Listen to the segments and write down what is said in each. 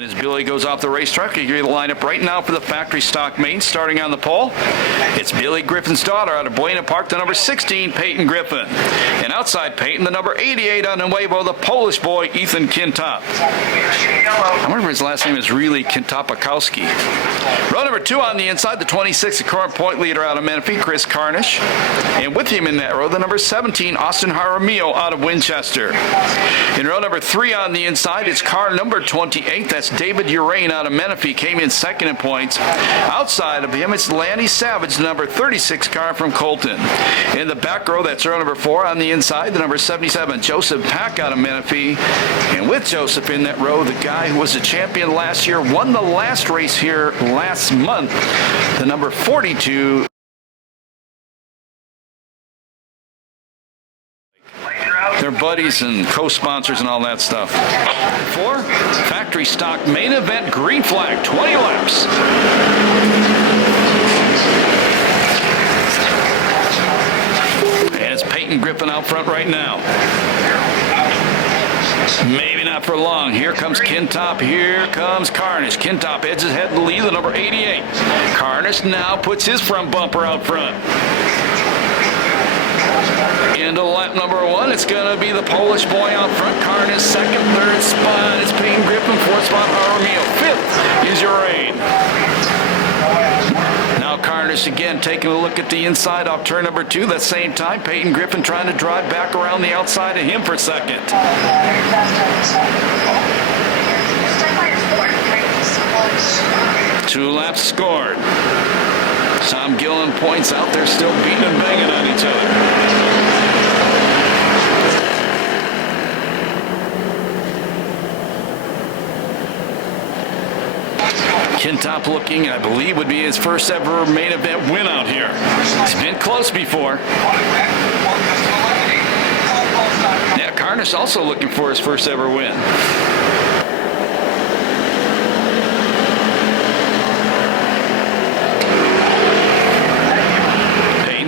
And as Billy goes off the racetrack, you hear the lineup right now for the factory stock main. Starting on the pole, it's Billy Griffin's daughter out of Buena Park, the number 16, Peyton Griffin. And outside Peyton, the number 88 on the Nuevo, the Polish boy, Ethan Kintop. I wonder if his last name is really Kintopakowski. Row number 2 on the inside, the 26, the current point leader out of Menifee, Kris Carnish. And with him in that row, the number 17, Austin Jaramillo out of Winchester. In row number 3 on the inside, it's car number 28. That's David Urain out of Menifee, came in second in points. Outside of him, it's Lanny Savage, the number 36 car from Colton. In the back row, that's row number 4 on the inside, the number 77, Joseph Pack out of Menifee. And with Joseph in that row, the guy who was the champion last year, won the last race here last month, the number 42. They're buddies and co-sponsors and all that stuff. 4, factory stock main event, green flag, 20 laps. And it's Peyton Griffin out front right now. Maybe not for long. Here comes Kintop. Here comes Carnish. Kintop edges ahead to lead, the number 88. Carnish now puts his front bumper out front. Into lap number 1, it's going to be the Polish boy out front. Carnish, second, third spot. It's Peyton Griffin, fourth spot, Jaramillo. Fifth is Urain. Now Carnish again taking a look at the inside off turn number 2. That same time, Peyton Griffin trying to drive back around the outside of him for second. 2 laps scored. Tom Gillen points out they're still beating and banging on each other. Kintop looking, I believe, would be his first ever main event win out here. He's been close before. Yeah, Carnish also looking for his first ever win.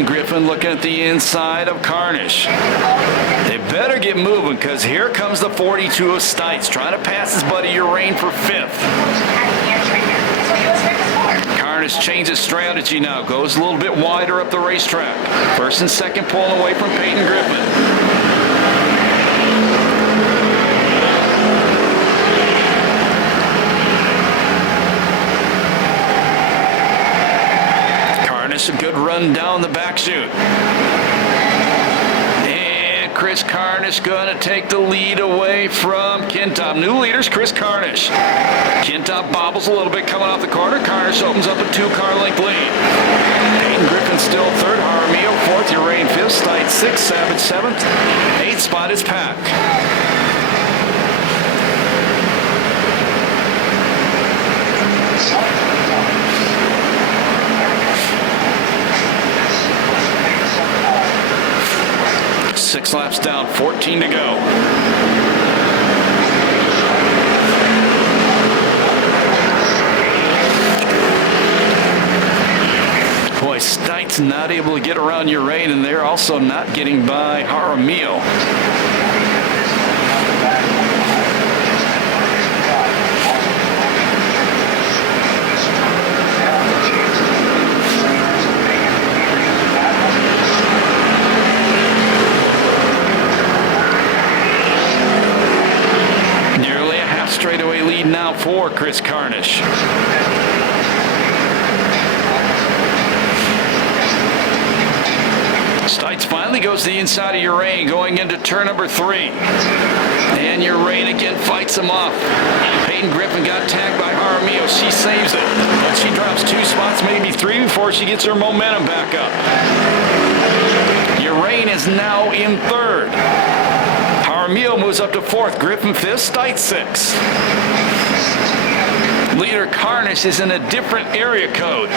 Griffin looking at the inside of Carnish. They better get moving because here comes the 42 of Stites trying to pass his buddy Urain for 5th. Carnish changes strategy now, goes a little bit wider up the racetrack. First and second pulling away from Peyton Griffin. A good run down the back chute. And Kris Carnish going to take the lead away from Kintop. New leaders, Kris Carnish. Kintop bobbles a little bit coming off the corner. Carnish opens up a 2-car length lead. Peyton Griffin still third. Jaramillo fourth. Urain fifth. Stites sixth. Savage seventh. 8th spot is Pack. Six laps down, 14 to go. Boy, Stites not able to get around Urain, and they're also not getting by Jaramillo. Straightaway lead now for Kris Carnish. Stites finally goes to the inside of Urain going into turn number 3. And Urain again fights him off. Peyton Griffin got tagged by Jaramillo. She saves it. But she drops 2 spots, maybe 3 before she gets her momentum back up. Urain is now in 3rd. Jaramillo moves up to 4th. Griffin 5th. Stites 6th. Leader Carnish is in a different area code.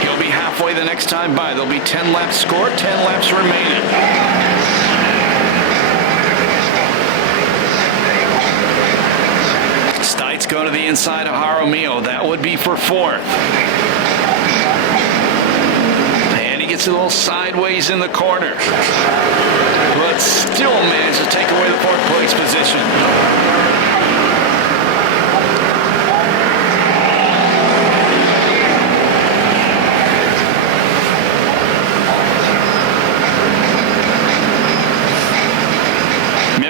He'll be halfway the next time by. There'll be 10 laps scored, 10 laps remaining. Stites go to the inside of Jaramillo. That would be for 4th. And he gets a little sideways in the corner, but still managed to take away the fourth place position.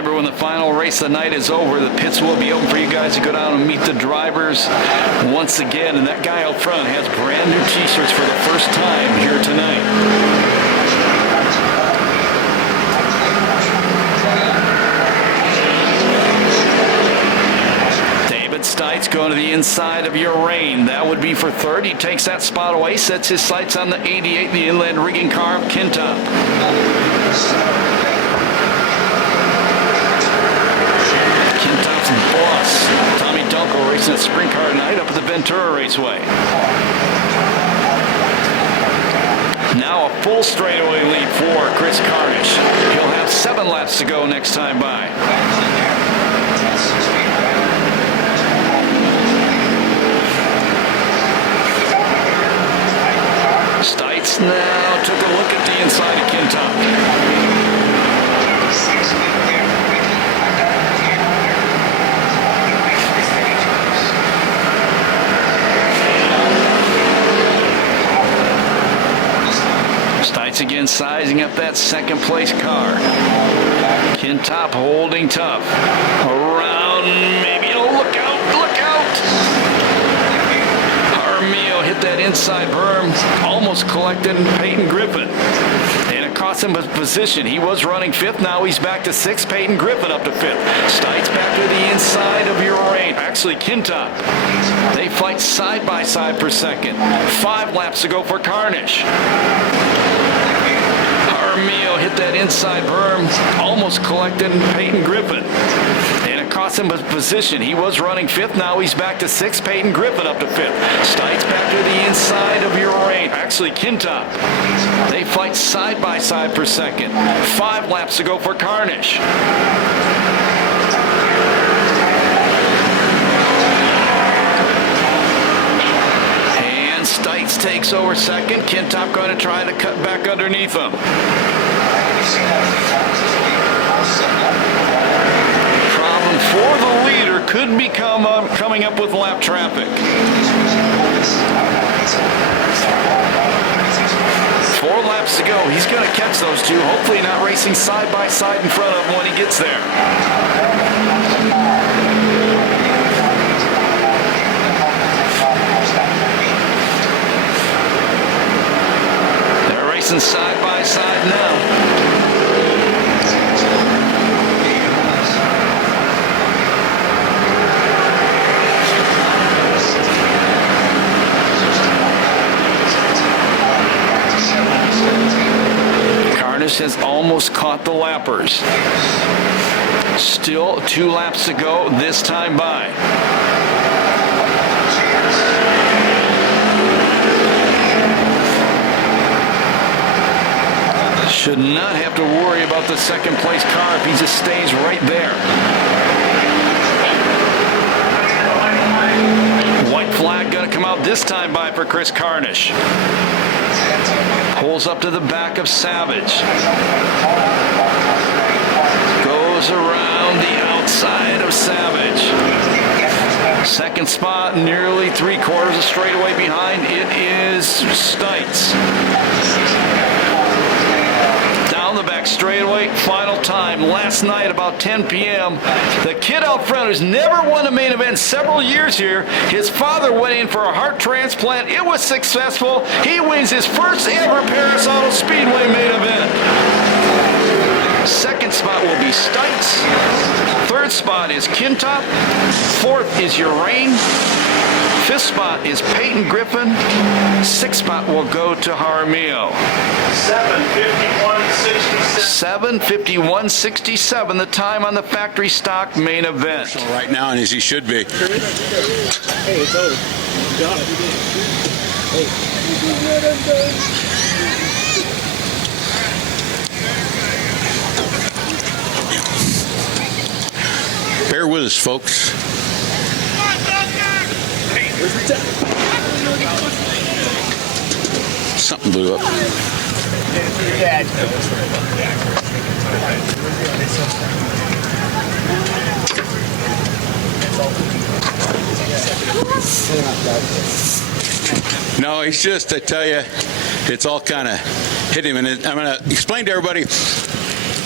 When the final race of the night is over, the pits will be open for you guys to go down and meet the drivers once again. And that guy out front has brand new t-shirts for the first time here tonight. Stites going to the inside of your reign. That would be for third. He takes that spot away, sets his sights on the 88, the inland rigging car of Kintop. Kintop's boss, Tommy Dunkel, racing a sprint car tonight up at the Ventura Raceway. Now a full straightaway lead for Kris Carnish. He'll have 7 laps to go next time by. Stites now took a look at the inside of Kintop. Stites again sizing up that second place car. Kintop holding tough. Around maybe, oh look out, look out! Hit that inside berm, almost collected Peyton Griffin. And it cost him a position. He was running 5th, now he's back to 6th. Peyton Griffin up to 5th. Stites back to the inside of your reign. Actually, Kintop. They fight side by side for second. 5 laps to go for Carnish. Armio hit that inside berm, almost collected Peyton Griffin. And it cost him a position. He was running 5th, now he's back to 6th. Peyton Griffin up to 5th. Stites back to the inside of your reign. Actually, Kintop. They fight side by side for second. 5 laps to go for Carnish. And Stites takes over second. Kintop going to try to cut back underneath him. Problem for the leader could become coming up with lap traffic. 4 laps to go. He's going to catch those two. Hopefully not racing side by side in front of him when he gets there. They're racing side by side now. Carnish has almost caught the lappers. Still 2 laps to go this time by. Should not have to worry about the second place car if he just stays right there. White flag going to come out this time by for Kris Carnish. Pulls up to the back of Savage. Goes around the outside of Savage. Second spot, nearly 3/4 of straightaway behind. It is Stites. Down the back straightaway, final time. Last night about 10 p.m. The kid out front who's never won a main event several years here, his father went in for a heart transplant. It was successful. He wins his first ever Perris Auto Speedway main event. Second spot will be Stites. Third spot is Kintop. Fourth is your reign. 5th spot is Peyton Griffin. 6th spot will go to Jaramillo. 7:51.67 the time on the factory stock main event. Right now, and as he should be. Hey, it's over. You got it. Hey, you do what I'm doing. Bear with us, folks. Something blew up. No, he's just, I tell you, it's all kind of hit him. And I'm going to explain to everybody,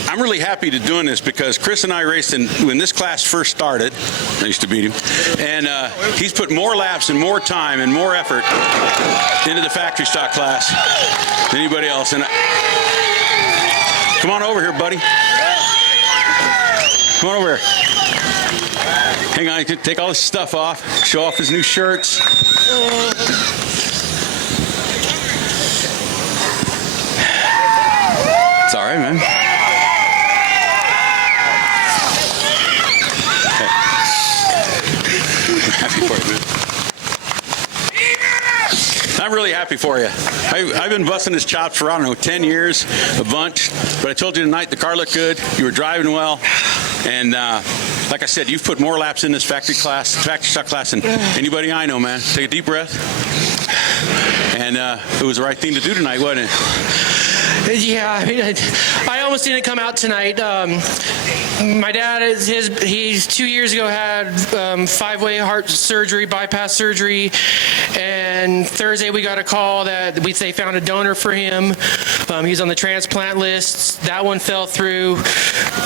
I'm really happy to doing this because Kris and I raced when this class first started. I used to beat him. And he's put more laps and more time and more effort into the factory stock class than anybody else. And come on over here, buddy. Come on over here. Hang on, he could take all this stuff off, show off his new shirts. It's all right, man. Happy for you, man. I'm really happy for you. I've been busting his chops for, I don't know, 10 years, a bunch. But I told you tonight the car looked good. You were driving well. And like I said, you've put more laps in this factory stock class than anybody I know, man. Take a deep breath. And it was the right thing to do tonight, wasn't it? Yeah, I mean, I almost didn't come out tonight. My dad, he's 2 years ago had 5-way heart surgery, bypass surgery, and Thursday we got a call that they found a donor for him. He's on the transplant list. That one fell through.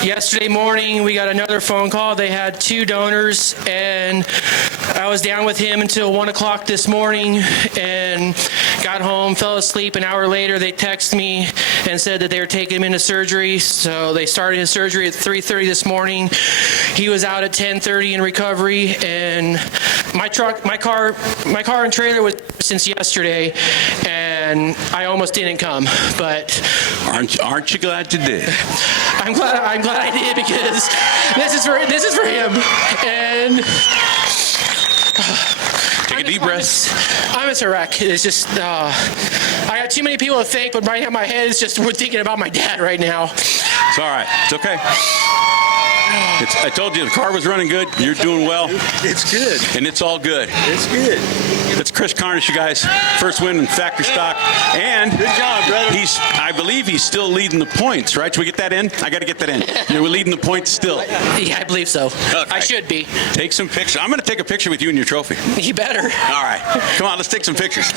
Yesterday morning we got another phone call. They had 2 donors, and I was down with him until 1 o'clock this morning, and got home, fell asleep. An hour later they texted me and said that they were taking him into surgery. So they started his surgery at 3:30 this morning. He was out at 10:30 in recovery, and my car and trailer was since yesterday, and I almost didn't come. But aren't you glad you did? I'm glad I did, because this is for him. And take a deep breath. I'm a wreck. It's just I got too many people to thank, but right now my head is just, we're thinking about my dad right now. It's all right. It's okay. I told you the car was running good. You're doing well. It's good. And it's all good. It's good. That's Kris Carnish, you guys. First win in factory stock. And Good job, brother. I believe he's still leading the points, right? Should we get that in? I got to get that in. You're leading the points still. Yeah, I believe so. Okay. I should be. Take some pictures. I'm going to take a picture with you and your trophy. You better. All right. Come on, let's take some pictures.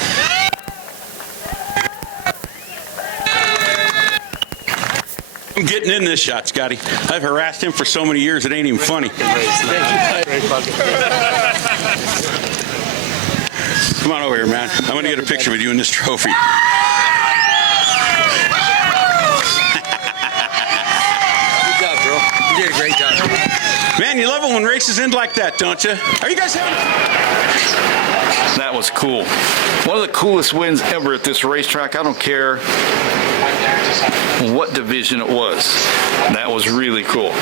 I'm getting in this shot, Scotty. I've harassed him for so many years, it ain't even funny. Come on over here, man. I'm going to get a picture with you in this trophy. Good job, bro. You did a great job. Man, you love it when races end like that, don't you? Are you guys having... That was cool. One of the coolest wins ever at this racetrack. I don't care what division it was. That was really cool.